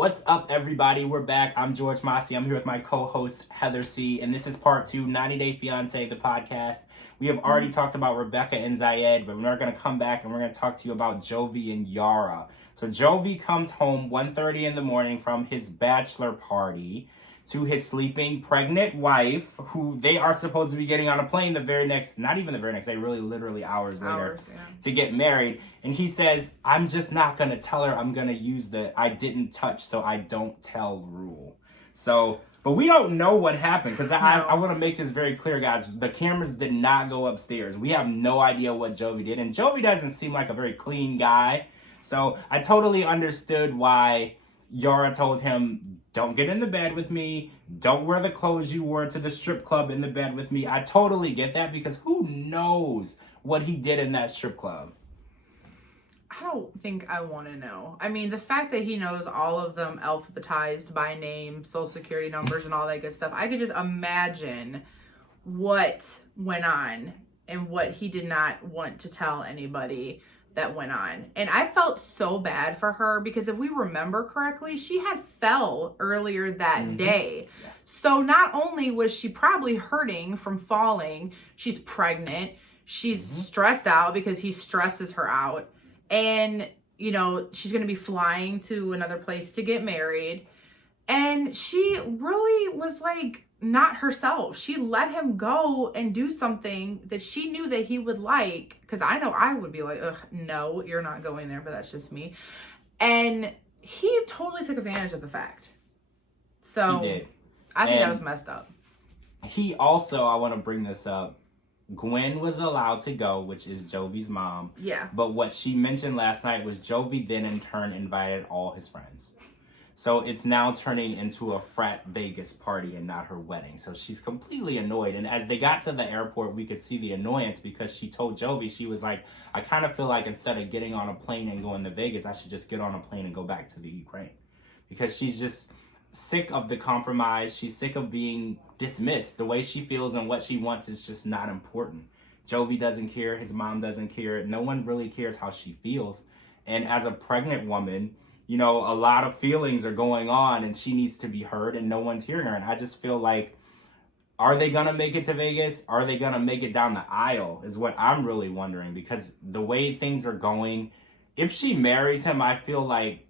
What's up, everybody? We're back. I'm George Mossey. I'm here with my co-host, Heather C. And this is part 2, 90 Day Fiancé, the podcast. We have already talked about Rebecca and Zayed, but we're going to come back and we're going to talk to you about Jovi and Yara. So Jovi comes home 1:30 in the morning from his bachelor party to his sleeping pregnant wife, who they are supposed to be getting on a plane not even the very next day, really literally hours later, to get married. And he says, I'm just not going to tell her. I'm going to use the I didn't touch so I don't tell rule. So, but we don't know what happened, because I want to make this very clear, guys. The cameras did not go upstairs. We have no idea what Jovi did. And Jovi doesn't seem like a very clean guy. So I totally understood why Yara told him, don't get in the bed with me. Don't wear the clothes you wore to the strip club in the bed with me. I totally get that, because who knows what he did in that strip club? I don't think I want to know. I mean, the fact that he knows all of them alphabetized by name, social security numbers, and all that good stuff, I could just imagine what went on and what he did not want to tell anybody that went on. And I felt so bad for her, because if we remember correctly, she had fell earlier that day. Yeah. So not only was she probably hurting from falling, she's pregnant, she's stressed out because he stresses her out. And, you know, she's going to be flying to another place to get married. And she really was like not herself. She let him go and do something that she knew that he would like. Because I know I would be like, ugh, no, you're not going there, but that's just me. And he totally took advantage of the fact. So he did. I think that was messed up. He also, I want to bring this up, Gwen was allowed to go, which is Jovi's mom. Yeah. But what she mentioned last night was Jovi then in turn invited all his friends. So it's now turning into a frat Vegas party and not her wedding. So she's completely annoyed. And as they got to the airport, we could see the annoyance, because she told Jovi, she was like, I kind of feel like instead of getting on a plane and going to Vegas, I should just get on a plane and go back to the Ukraine. Because she's just sick of the compromise. She's sick of being dismissed. The way she feels and what she wants is just not important. Jovi doesn't care. His mom doesn't care. No one really cares how she feels. And as a pregnant woman, you know, a lot of feelings are going on and she needs to be heard and no one's hearing her. And I just feel like, are they going to make it to Vegas? Are they going to make it down the aisle is what I'm really wondering, because the way things are going, if she marries him, I feel like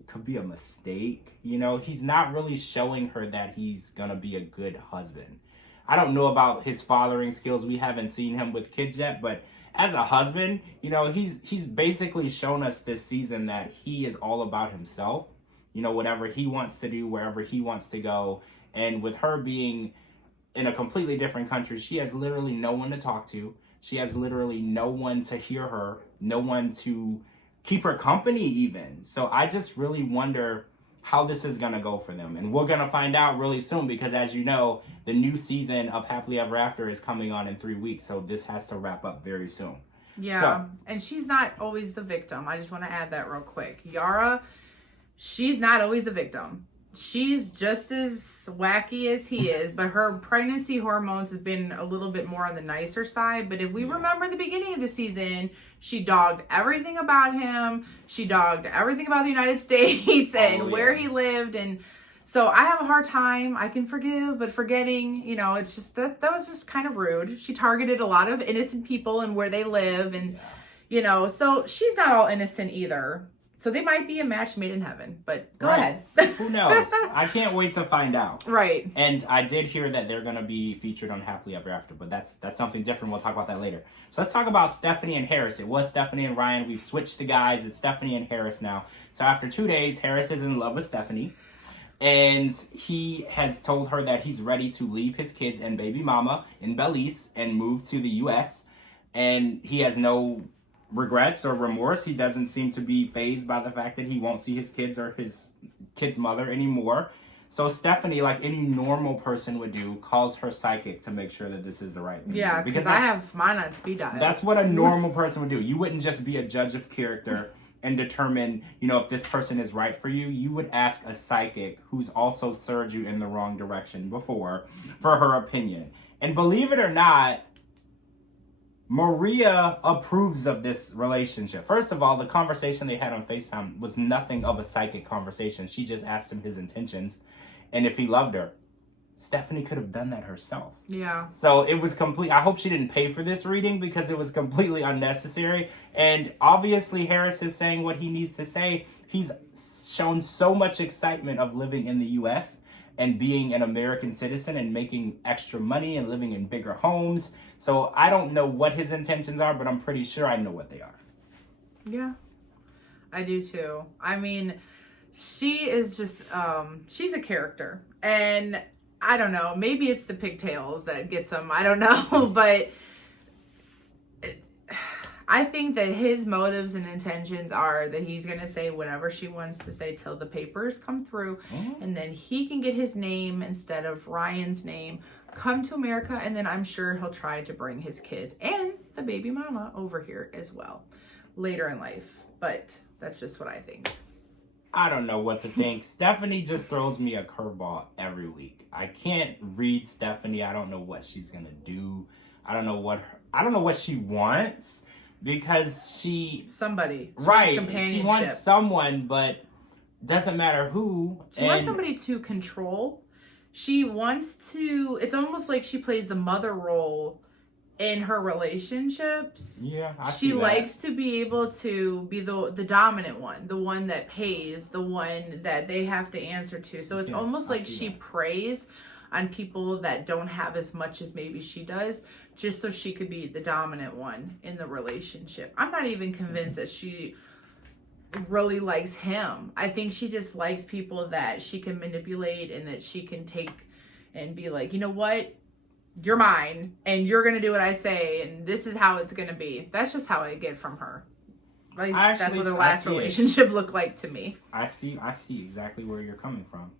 it could be a mistake. You know, he's not really showing her that he's going to be a good husband. I don't know about his fathering skills. We haven't seen him with kids yet, but as a husband, you know, he's basically shown us this season that he is all about himself. You know, whatever he wants to do, wherever he wants to go. And with her being in a completely different country, she has literally no one to talk to. She has literally no one to hear her, no one to keep her company even. So I just really wonder how this is going to go for them. And we're going to find out really soon, because as you know, the new season of Happily Ever After is coming on in 3 weeks. So this has to wrap up very soon. Yeah. So, and she's not always the victim. I just want to add that real quick. Yara, she's not always the victim. She's just as wacky as he is, but her pregnancy hormones have been a little bit more on the nicer side. But if we remember the beginning of the season, she dogged everything about him. She dogged everything about the United States and where he lived. And so I have a hard time. I can forgive, but forgetting, you know, it's just that was just kind of rude. She targeted a lot of innocent people and where they live. And, you know, so she's not all innocent either. So they might be a match made in heaven, but go ahead. Who knows? I can't wait to find out. Right. And I did hear that they're going to be featured on Happily Ever After, but that's something different. We'll talk about that later. So let's talk about Stephanie and Harris. It was Stephanie and Ryan. We've switched the guys. It's Stephanie and Harris now. So after 2 days, Harris is in love with Stephanie. And he has told her that he's ready to leave his kids and baby mama in Belize and move to the U.S. And he has no regrets or remorse. He doesn't seem to be fazed by the fact that he won't see his kids or his kid's mother anymore. So Stephanie, like any normal person would do, calls her psychic to make sure that this is the right thing. Yeah, because I have mine on speed dial. That's what a normal person would do. You wouldn't just be a judge of character and determine, you know, if this person is right for you. You would ask a psychic who's also served you in the wrong direction before for her opinion. And believe it or not, Maria approves of this relationship. First of all, the conversation they had on FaceTime was nothing of a psychic conversation. She just asked him his intentions and if he loved her. Stephanie could have done that herself. Yeah. So it was complete. I hope she didn't pay for this reading because it was completely unnecessary. And obviously Harris is saying what he needs to say. He's shown so much excitement of living in the U.S. and being an American citizen and making extra money and living in bigger homes. So I don't know what his intentions are, but I'm pretty sure I know what they are. Yeah, I do too. I mean, she is just, she's a character. And I don't know, maybe it's the pigtails that gets him. I don't know, but I think that his motives and intentions are that he's going to say whatever she wants to say till the papers come through. And then he can get his name instead of Ryan's name, come to America, and then I'm sure he'll try to bring his kids and the baby mama over here as well later in life. But that's just what I think. I don't know what to think. Stephanie just throws me a curveball every week. I can't read Stephanie. I don't know what she's going to do. I don't know what she wants. Because somebody, right, she wants someone, but doesn't matter who. She wants somebody to control. She wants to. It's almost like she plays the mother role in her relationships. Yeah, she likes to be able to be the dominant one, the one that pays, the one that they have to answer to. So it's almost like she preys on people that don't have as much as maybe she does, just so she could be the dominant one in the relationship. I'm not even convinced that she really likes him. I think she just likes people that she can manipulate and that she can take and be like, you know what? You're mine and you're going to do what I say and this is how it's going to be. That's just how I get from her. At least that's what the last relationship looked like to me. I see exactly where you're coming from.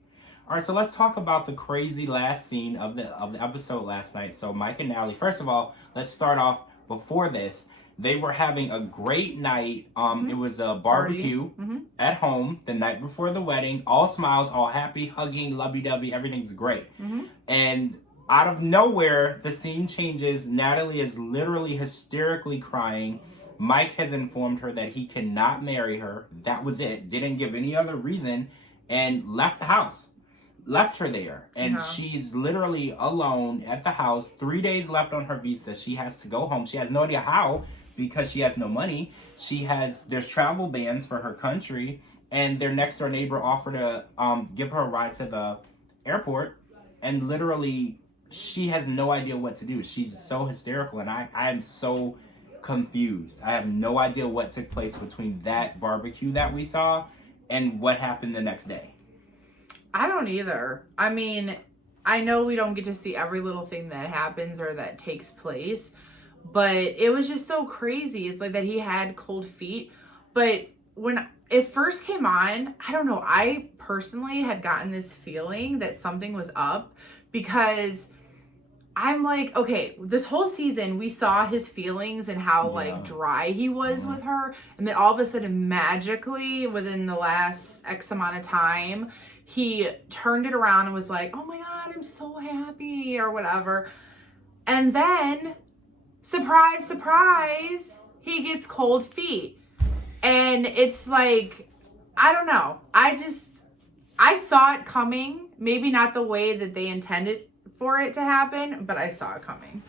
All right, so let's talk about the crazy last scene of the episode last night. So Mike and Natalie, first of all, let's start off before this. They were having a great night. It was a barbecue at home the night before the wedding. All smiles, all happy, hugging, lovey-dovey, everything's great. And out of nowhere, the scene changes. Natalie is literally hysterically crying. Mike has informed her that he cannot marry her. That was it. Didn't give any other reason and left the house. Left her there, and she's literally alone at the house. 3 days left on her visa. She has to go home. She has no idea how because she has no money. There's travel bans for her country, and their next door neighbor offered to give her a ride to the airport, and literally she has no idea what to do. She's so hysterical, and I am so confused. I have no idea what took place between that barbecue that we saw and what happened the next day. I don't either. I mean, I know we don't get to see every little thing that happens or that takes place, but it was just so crazy. It's like that he had cold feet. But when it first came on, I don't know, I personally had gotten this feeling that something was up because I'm like, okay, this whole season we saw his feelings and how like dry he was with her. And then all of a sudden, magically, within the last X amount of time, he turned it around and was like, oh my God, I'm so happy or whatever. And then, surprise, surprise, he gets cold feet. And it's like, I don't know. I saw it coming. Maybe not the way that they intended for it to happen, but I saw it coming.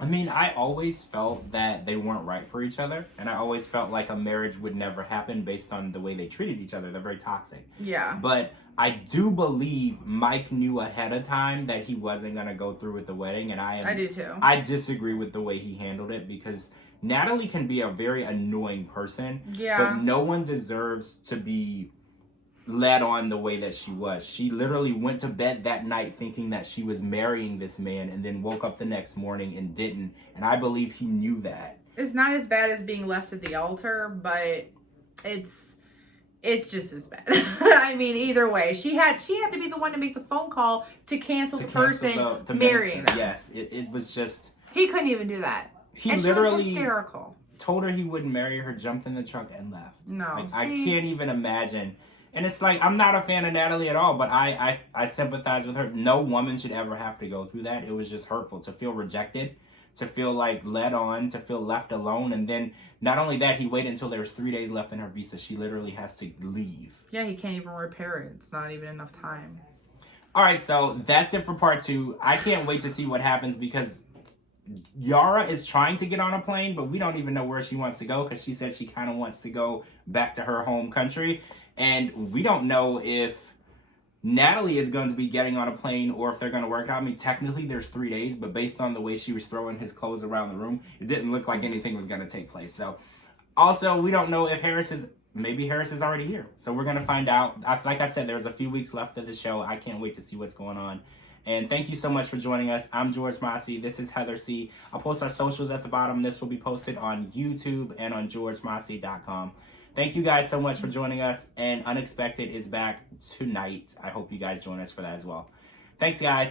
I mean, I always felt that they weren't right for each other. And I always felt like a marriage would never happen based on the way they treated each other. They're very toxic. Yeah. But I do believe Mike knew ahead of time that he wasn't going to go through with the wedding. And I do too. I disagree with the way he handled it because Natalie can be a very annoying person. Yeah. But no one deserves to be led on the way that she was. She literally went to bed that night thinking that she was marrying this man and then woke up the next morning and didn't. And I believe he knew that. It's not as bad as being left at the altar, but it's just as bad. I mean, either way, she had to be the one to make the phone call to cancel the person marrying them. Yes, it was just... He couldn't even do that. He literally she was hysterical. Told her he wouldn't marry her, jumped in the truck and left. No, like, I can't even imagine. And it's like, I'm not a fan of Natalie at all, but I sympathize with her. No woman should ever have to go through that. It was just hurtful to feel rejected, to feel like led on, to feel left alone. And then not only that, he waited until there was 3 days left in her visa. She literally has to leave. Yeah, he can't even repair it. It's not even enough time. All right, so that's it for part 2. I can't wait to see what happens because Yara is trying to get on a plane, but we don't even know where she wants to go because she said she kind of wants to go back to her home country. And we don't know if Natalie is going to be getting on a plane or if they're going to work out. I mean, technically there's 3 days, but based on the way she was throwing his clothes around the room, it didn't look like anything was going to take place. So also, we don't know if maybe Harris is already here. So we're going to find out. Like I said, there's a few weeks left of the show. I can't wait to see what's going on. And thank you so much for joining us. I'm George Mossey. This is Heather C. I'll post our socials at the bottom. This will be posted on YouTube and on georgemossey.com. Thank you guys so much for joining us. And Unexpected is back tonight. I hope you guys join us for that as well. Thanks, guys.